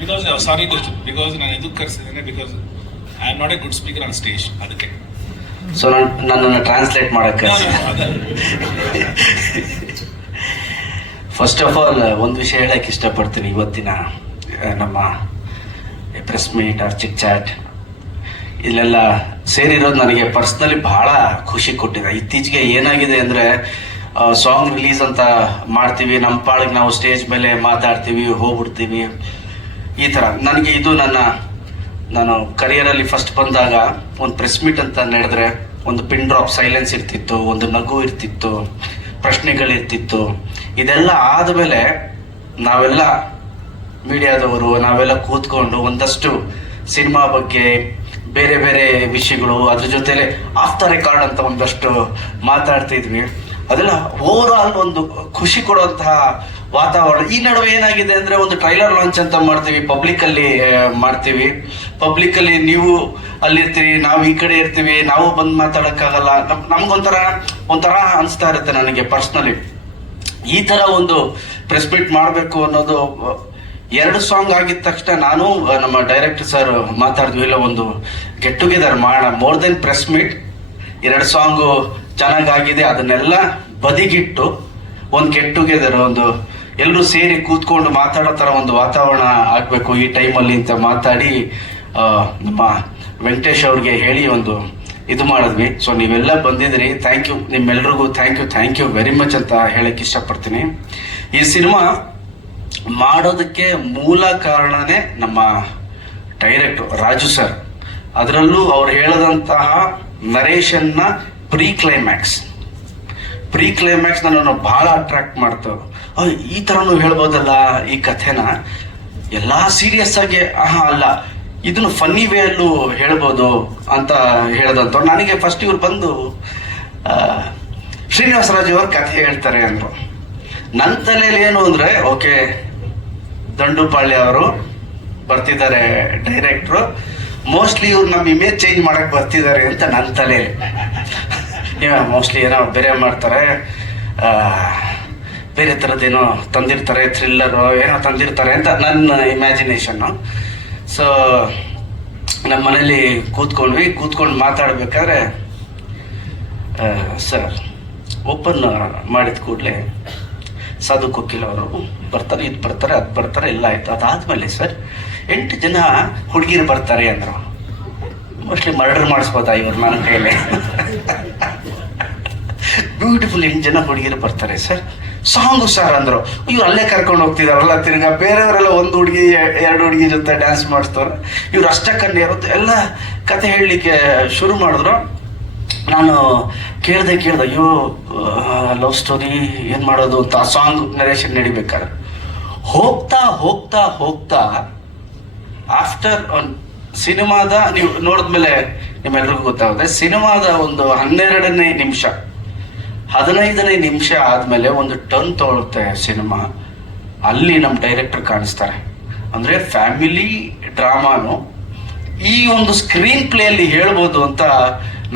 Because sorry because ನಾನು ಎದಕ್ಕೆ ಕರೆಸಿದ್ದೇನೆ because I am not a good speaker on stage ಅದಕ್ಕೆ. So ನನ್ನನ್ನು translate ಮಾಡಕ್ಕೆ ಫಸ್ಟ್ ಆಫ್ ಆಲ್ ಒಂದು ವಿಷಯ ಹೇಳಕ್ಕೆ ಇಷ್ಟಪಡ್ತೀನಿ ಇವತ್ತಿನ ಆ, ನಮ್ಮ press meet or chit chat ಇಲ್ಲೆಲ್ಲ ಸೇರಿರೋದು ನನಗೆ ಪರ್ಸ್ನಲಿ ಬಹಳ ಖುಷಿ ಕೊಟ್ಟಿದೆ. ಇತ್ತೀಚೆಗೆ ಏನಾಗಿದೆ ಅಂದರೆ ಸಾಂಗ್ ರಿಲೀಸ್ ಅಂತ ಮಾಡ್ತೀವಿ. ನಮ್ಮ ಪಾಳಿಗೆ ನಾವು ಸ್ಟೇಜ್ ಮೇಲೆ ಮಾತಾಡ್ತೀವಿ, ಹೋಗ್ಬಿಡ್ತೀವಿ. ಈ ಥರ. ನನಗೆ ಇದು ನನ್ನ, ನಾನು ಕರಿಯರಲ್ಲಿ ಫಸ್ಟ್ ಬಂದಾಗ ಒಂದು ಪ್ರೆಸ್ ಮೀಟ್ ಅಂತ ನಡೆದ್ರೆ ಒಂದು ಪಿನ್ ಡ್ರಾಪ್ ಸೈಲೆನ್ಸ್ ಇರ್ತಿತ್ತು, ಒಂದು ನಗು ಇರ್ತಿತ್ತು, ಪ್ರಶ್ನೆಗಳಿರ್ತಿತ್ತು. ಇದೆಲ್ಲ ಆದಮೇಲೆ ನಾವೆಲ್ಲ ಮೀಡಿಯಾದವರು, ನಾವೆಲ್ಲ ಕೂತ್ಕೊಂಡು ಒಂದಷ್ಟು ಸಿನಿಮಾ ಬಗ್ಗೆ ಬೇರೆ ಬೇರೆ ವಿಷಯಗಳು, ಅದ್ರ ಜೊತೆಲೆ ಆಫ್ ದ ರೆಕಾರ್ಡ್ ಅಂತ ಒಂದಷ್ಟು ಮಾತಾಡ್ತಿದ್ವಿ. ಅದೆಲ್ಲ ಓವರ್ ಆಲ್ ಒಂದು ಖುಷಿ ಕೊಡುವಂತಹ ವಾತಾವರಣ. ಈ ನಡುವೆ ಏನಾಗಿದೆ ಅಂದ್ರೆ ಒಂದು ಟ್ರೈಲರ್ ಲಾಂಚ್ ಅಂತ ಮಾಡ್ತೀವಿ ಪಬ್ಲಿಕ್ ಅಲ್ಲಿ ಮಾಡ್ತೀವಿ. ಪಬ್ಲಿಕ್ ಅಲ್ಲಿ ನೀವು ಅಲ್ಲಿರ್ತೀವಿ ನಾವು ಈ ಕಡೆ ಇರ್ತೀವಿ, ನಾವು ಬಂದು ಮಾತಾಡಕ್ಕಾಗಲ್ಲ. ನಮ್, ನಮ್ಗೊಂಥರ, ಒಂಥರ ಅನಿಸ್ತಾ ಇರುತ್ತೆ ನನಗೆ ಪರ್ಸ್ನಲಿ ಈ ತರ ಒಂದು ಪ್ರೆಸ್ ಮೀಟ್ ಮಾಡಬೇಕು ಅನ್ನೋದು, ಎರಡು ಸಾಂಗ್ ಆಗಿದ ತಕ್ಷಣ ನಾನು ನಮ್ಮ ಡೈರೆಕ್ಟರ್ ಸರ್ ಮಾತಾಡಿದ್ವಿ, ಇಲ್ಲ, ಒಂದು ಗೆಟ್ ಟುಗೆದರ್ ಮಾಡೋಣ ಮೋರ್ ದೆನ್ ಪ್ರೆಸ್ ಮೀಟ್ ಎರಡು ಸಾಂಗು ಚೆನ್ನಾಗಾಗಿದೆ, ಅದನ್ನೆಲ್ಲ ಬದಿಗಿಟ್ಟು ಒಂದು ಗೆಟ್ ಟುಗೆದರ್ ಒಂದು ಎಲ್ಲರೂ ಸೇರಿ ಕೂತ್ಕೊಂಡು ಮಾತಾಡೋ ಥರ ಒಂದು ವಾತಾವರಣ ಆಗಬೇಕು ಈ ಟೈಮಲ್ಲಿ ಅಂತ ಮಾತಾಡಿ ನಮ್ಮ ವೆಂಕಟೇಶ್ ಅವ್ರಿಗೆ ಹೇಳಿ ಒಂದು ಇದು ಮಾಡಿದ್ವಿ. ಸೊ ನೀವೆಲ್ಲ ಬಂದಿದ್ರಿ ಥ್ಯಾಂಕ್ ಯು ನಿಮ್ಮೆಲ್ರಿಗೂ thank you thank you very much ಅಂತ ಹೇಳಕ್ ಇಷ್ಟಪಡ್ತೀನಿ. ಈ ಸಿನಿಮಾ ಮಾಡೋದಕ್ಕೆ ಮೂಲ ಕಾರಣನೇ ನಮ್ಮ ಡೈರೆಕ್ಟರ್ ರಾಜು ಸರ್ ಅದರಲ್ಲೂ ಅವ್ರು ಹೇಳದಂತಹ ನರೇಶನ್ನ ಪ್ರೀ ಕ್ಲೈಮ್ಯಾಕ್ಸ್ ಪ್ರೀ ಕ್ಲೈಮ್ಯಾಕ್ಸ್ ನನ್ನನ್ನು ಬಹಳ ಅಟ್ರಾಕ್ಟ್ ಮಾಡ್ತು ಈ ಥರನೂ ಹೇಳ್ಬೋದಲ್ಲ ಈ ಕಥೆನ? ಎಲ್ಲ ಸೀರಿಯಸ್ ಆಗಿ, ಆಹಾ, ಅಲ್ಲ, ಇದನ್ನು ಫನ್ನಿ ವೇ ಅಲ್ಲೂ ಹೇಳ್ಬೋದು ಅಂತ ಹೇಳ್ದಂತ ನನಗೆ ಫಸ್ಟ್ ಇವ್ರು ಬಂದು ಶ್ರೀನಿವಾಸ ರಾಜು ಅವ್ರ ಕಥೆ ಹೇಳ್ತಾರೆ ಅಂದರು. ನನ್ನ ತಲೆಯಲ್ಲಿ ಏನು ಅಂದ್ರೆ, ಓಕೆ, ದಂಡುಪಾಳ್ಯ ಅವರು ಬರ್ತಿದ್ದಾರೆ ಡೈರೆಕ್ಟ್ರು ಮೋಸ್ಟ್ಲಿ ಇವ್ರು ನಮ್ಮ ಇಮೇಜ್ ಚೇಂಜ್ ಮಾಡಕ್ಕೆ ಬರ್ತಿದ್ದಾರೆ ಅಂತ ನನ್ನ ತಲೆಯಲ್ಲಿ ಮೋಸ್ಟ್ಲಿ ಏನೋ ಬೇರೆ ಮಾಡ್ತಾರೆ. ಬೇರೆ ಥರದ್ದೇನೋ ತಂದಿರ್ತಾರೆ ಥ್ರಿಲ್ಲರು ಏನೋ ತಂದಿರ್ತಾರೆ ಅಂತ ನನ್ನ ಇಮ್ಯಾಜಿನೇಷನ್ನು ಸೊ ನಮ್ಮ ಮನೇಲಿ ಕೂತ್ಕೊಂಡ್ವಿ. ಕೂತ್ಕೊಂಡು ಮಾತಾಡಬೇಕಾದ್ರೆ ಸರ್ ಓಪನ್ ಮಾಡಿದ ಕೂಡಲೇ ಸಾಧು ಕೊಕ್ಕಿಲ್ ಅವರು ಬರ್ತಾರೆ, ಇದು ಬರ್ತಾರೆ, ಅದು ಬರ್ತಾರೆ ಎಲ್ಲ ಆಯ್ತು. ಅದಾದ್ಮೇಲೆ ಸರ್ ಎಂಟು ಜನ ಹುಡುಗಿರು ಬರ್ತಾರೆ ಅಂದರು. ಮೋಸ್ಟ್ಲಿ ಮರ್ಡರ್ ಮಾಡಿಸ್ಬೋದಾ ಇವ್ರು ನನ್ನ ಕೈಯಲ್ಲಿ. ಬ್ಯೂಟಿಫುಲ್ ಎಂಟು ಜನ ಹುಡುಗಿರು ಬರ್ತಾರೆ ಸರ್ ಸಾಂಗು ಸರ್ ಅಂದರು. ಇವ್ರು ಅಲ್ಲೇ ಕರ್ಕೊಂಡು ಹೋಗ್ತಿದಾರಲ್ಲ ತಿರ್ಗಾ, ಬೇರೆಯವರೆಲ್ಲ ಒಂದು ಹುಡುಗಿ, ಎರಡು ಹುಡುಗಿ ಜೊತೆ ಡ್ಯಾನ್ಸ್ ಮಾಡಿಸ್ತಾರೆ ಇವ್ರು ಅಷ್ಟಕ್ಕನ್ನೇ ಇರುತ್ತೆ ಎಲ್ಲ ಕತೆ ಹೇಳಲಿಕ್ಕೆ ಶುರು ಮಾಡಿದ್ರು. ನಾನು ಕೇಳ್ದೆ ಕೇಳ್ದೆ, ಅಯ್ಯೋ ಲವ್ ಸ್ಟೋರಿ ಏನು ಮಾಡೋದು? ಅಂತ ಆ ಸಾಂಗ್ ನರೇಶನ್ ನಡಿಬೇಕಾದ್ರೆ. ಹೋಗ್ತಾ ಹೋಗ್ತಾ ಹೋಗ್ತಾ ಆಫ್ಟರ್ ಸಿನಿಮಾದ ನೀವು ನೋಡಿದ್ಮೇಲೆ ನಿಮ್ಮೆಲ್ರಿಗೂ ಗೊತ್ತಾಗುತ್ತೆ. ಸಿನಿಮಾದ ಒಂದು ಹನ್ನೆರಡನೇ ನಿಮಿಷ, ಹದಿನೈದನೇ ನಿಮಿಷ ಆದ್ಮೇಲೆ ಒಂದು ಟರ್ನ್ ತೊಗೊಳುತ್ತೆ ಸಿನಿಮಾ ಅಲ್ಲಿ ನಮ್ಮ ಡೈರೆಕ್ಟರ್ ಕಾಣಿಸ್ತಾರೆ. ಅಂದ್ರೆ ಫ್ಯಾಮಿಲಿ ಡ್ರಾಮಾನು ಈ ಒಂದು ಸ್ಕ್ರೀನ್ ಪ್ಲೇಯಲ್ಲಿ ಹೇಳ್ಬೋದು ಅಂತ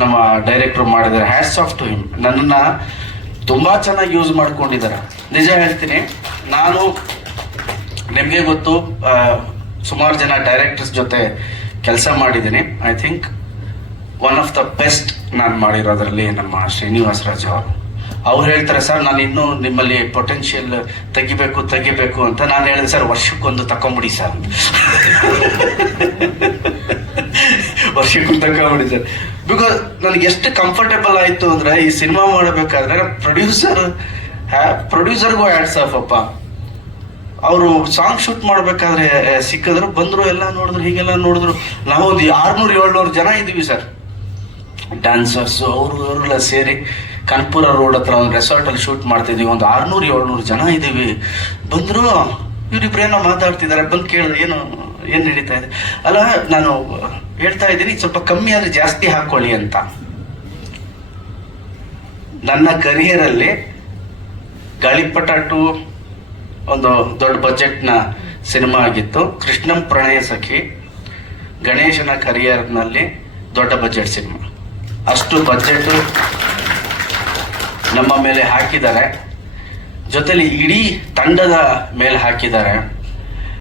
ನಮ್ಮ ಡೈರೆಕ್ಟರ್ ಮಾಡಿದ್ದಾರೆ. ಹ್ಯಾಟ್ಸ್ ಆಫ್ ಟು ಹಿಮ್ ನನ್ನ ತುಂಬಾ ಚೆನ್ನಾಗಿ ಯೂಸ್ ಮಾಡ್ಕೊಂಡಿದ್ದಾರೆ. ನಿಜ ಹೇಳ್ತೀನಿ, ನಾನು ನಿಮಗೆ ಗೊತ್ತು ಸುಮಾರು ಜನ ಡೈರೆಕ್ಟರ್ಸ್ ಜೊತೆ ಕೆಲಸ ಮಾಡಿದ್ದೀನಿ. I think one of the best ನಾನು ಮಾಡಿರೋದ್ರಲ್ಲಿ ನಮ್ಮ ಶ್ರೀನಿವಾಸ ರಾಜು ಅವರು. ಅವ್ರು ಹೇಳ್ತಾರೆ, ಸರ್, ನಾನು ಇನ್ನೂ ನಿಮ್ಮಲ್ಲಿ ಪೊಟೆನ್ಷಿಯಲ್ ತೆಗಿಬೇಕು ತೆಗಿಬೇಕು ಅಂತ ನಾನು ಹೇಳಿದೆ. ಸರ್, ವರ್ಷಕ್ಕೊಂದು ತಕೊಂಬಿಡಿ ಸರ್. ವರ್ಷಕ್ಕೊಂದು ತಕೊಂಬಿಡಿ ಸರ್. ಬಿಕಾಸ್ ನನಗೆ ಎಷ್ಟು ಕಂಫರ್ಟೇಬಲ್ ಆಯ್ತು ಅಂದ್ರೆ ಈ ಸಿನಿಮಾ ಮಾಡಬೇಕಾದ್ರೆ ಪ್ರೊಡ್ಯೂಸರ್ ಪ್ರೊಡ್ಯೂಸರ್ಗೂ ಆಡ್ಸ್ ಆಫ್ ಅಪ್ಪ ಅವರು ಸಾಂಗ್ ಶೂಟ್ ಮಾಡ್ಬೇಕಾದ್ರೆ ಸಿಕ್ಕಿದ್ರು, ಬಂದ್ರು, ಎಲ್ಲ ನೋಡಿದ್ರು, ಹೀಗೆಲ್ಲ ನೋಡಿದ್ರು. ನಾವು ಒಂದು ಆರ್ನೂರು ಏಳ್ನೂರು ಜನ ಇದ್ದೀವಿ, ಸರ್. ಡ್ಯಾನ್ಸರ್ಸ್ ಅವರು, ಇವರೆಲ್ಲ ಸೇರಿ ಕನ್ಪುರ ರೋಡ್ ಹತ್ರ ಒಂದು ರೆಸಾರ್ಟ್ ಅಲ್ಲಿ ಶೂಟ್ ಮಾಡ್ತಿದ್ವಿ ಒಂದು ಆರ್ನೂರು ಏಳ್ನೂರು ಜನ ಇದ್ದೀವಿ. ಬಂದ್ರು ಇವ್ರಿಬ್ರೇನೋ ಮಾತಾಡ್ತಿದ್ದಾರೆ. ಬಂದು ಕೇಳಿದ್ರೆ, ಏನು ಏನು ನಡೀತಾ ಇದೆ? ಅಲ್ಲ, ನಾನು ಹೇಳ್ತಾ ಇದ್ದೀನಿ, ಸ್ವಲ್ಪ ಕಮ್ಮಿ ಆದ್ರೆ ಜಾಸ್ತಿ ಹಾಕೊಳ್ಳಿ ಅಂತ. ನನ್ನ ಕರಿಯರಲ್ಲಿ ಗಾಳಿಪಟ ಟು ಒಂದು ದೊಡ್ಡ ಬಜೆಟ್ನ ಸಿನಿಮಾ ಆಗಿತ್ತು. ಕೃಷ್ಣಂ ಪ್ರಣಯ ಸಖಿ, ಗಣೇಶನ ಕರಿಯರ್ನಲ್ಲಿ ದೊಡ್ಡ ಬಜೆಟ್ ಸಿನಿಮಾ. ಅಷ್ಟು ಬಜೆಟ್ ನಮ್ಮ ಮೇಲೆ ಹಾಕಿದ್ದಾರೆ. ಜೊತೆಲಿ ಇಡೀ ತಂಡದ ಮೇಲೆ ಹಾಕಿದ್ದಾರೆ.